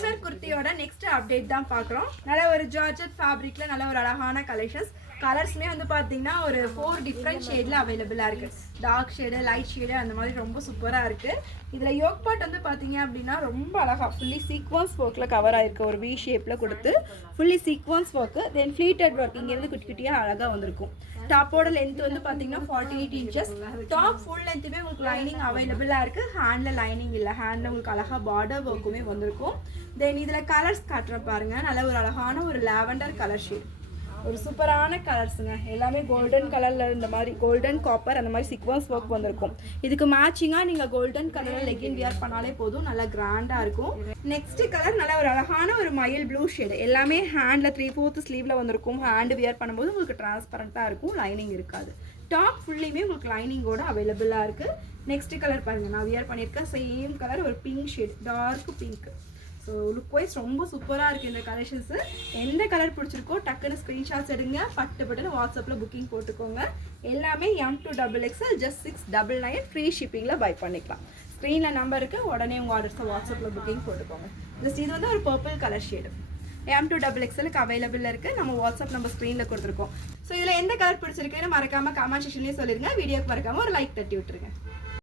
Designer குர்த்தியோட next update தான் பார்க்குறோம். நல்ல ஒரு ஜார்ஜெட் ஃபேப்ரிக்ல நல்ல ஒரு அழகான கலெக்ஷன்ஸ். கலர்ஸ்மே வந்து பார்த்தீங்கன்னா ஒரு 4 டிஃப்ரெண்ட் ஷேடில் அவைலபிளாக இருக்குது. டார்க் ஷேடு, லைட் ஷேடு, அந்த மாதிரி ரொம்ப சூப்பராக இருக்குது. இதில் யோக் பார்ட் வந்து பார்த்தீங்க அப்படின்னா ரொம்ப அழகாக ஃபுல்லி சீக்வன்ஸ் ஒர்க்கில் கவர் ஆகிருக்கு. ஒரு வி ஷேப்பில் கொடுத்து ஃபுல்லி சீக்வன்ஸ் ஒர்க்கு, தென் ஃப்ளீட்டட் ஒர்க் இங்கேருந்து குட்டி குட்டியாக அழகாக வந்திருக்கும். டாப்போட லென்த் வந்து பார்த்தீங்கன்னா 48 இன்ச்சஸ். டாப் ஃபுல் லென்த்துமே உங்களுக்கு லைனிங் அவைலபிளாக இருக்குது. ஹேண்டில் லைனிங் இல்லை, ஹேண்டில் உங்களுக்கு அழகாக பார்டர் ஒர்க்குமே வந்திருக்கும். தென் இதில் கலர்ஸ் காட்டுற பாருங்கள். நல்ல ஒரு அழகான ஒரு லாவெண்டர் கலர் ஷேட், ஒரு சூப்பரான கலர்ஸுங்க. எல்லாமே கோல்டன் கலரில் இந்த மாதிரி கோல்டன் காப்பர் அந்த மாதிரி சீக்வன்ஸ் ஒர்க் வந்திருக்கும். இதுக்கு மேட்சிங்காக நீங்கள் கோல்டன் கலரில் லெகின் வியர் பண்ணாலே போதும், நல்லா கிராண்டாக இருக்கும். நெக்ஸ்ட் கலர் நல்ல ஒரு அழகான ஒரு மயில் ப்ளூ ஷேடு. எல்லாமே ஹேண்டில் 3/4 ஸ்லீவில் வந்திருக்கும். ஹேண்டு வியர் பண்ணும்போது உங்களுக்கு டிரான்ஸ்பரண்ட்டாக இருக்கும், லைனிங் இருக்காது. டாப் ஃபுல்லையுமே உங்களுக்கு லைனிங்கோட அவைலபிளாக இருக்குது. நெக்ஸ்ட் கலர் பாருங்கள், நான் வியர் பண்ணியிருக்கேன் சேம் கலர், ஒரு pink shade, dark pink. So look wise ரொம்ப சூப்பராக இருக்குது இந்த கலெக்ஷன்ஸு. எந்த கலர் பிடிச்சிருக்கோ டக்குன்னு ஸ்க்ரீன்ஷாட்ஸ் எடுங்க, பட்டுன்னு வாட்ஸ்அப்பில் புக்கிங் போட்டுக்கோங்க. எல்லாமே M2XXL ஜஸ்ட் 699 ஃப்ரீ ஷிப்பிங்கில் பை பண்ணிக்கலாம். ஸ்க்ரீனில் நம்பர் இருக்குது, உடனே உங்கள் ஆர்டர்ஸை வாட்ஸ்அப்பில் புக்கிங் போட்டுக்கோங்க. ஜஸ்ட் இது வந்து ஒரு பர்பிள் கலர் ஷேடு M2XXLக்கு அவைலபிளாக இருக்குது. நம்ம வாட்ஸ்அப் நம்பர் ஸ்க்ரீனில் கொடுத்துருக்கோம். ஸோ இதில் எந்த கலர் பிடிச்சிருக்குன்னு மறக்காமல் கமெண்ட் செக்ஷன்லேயே சொல்லிடுங்க. வீடியோக்கு மறக்காமல் ஒரு லைக் தட்டி விட்டுருங்க.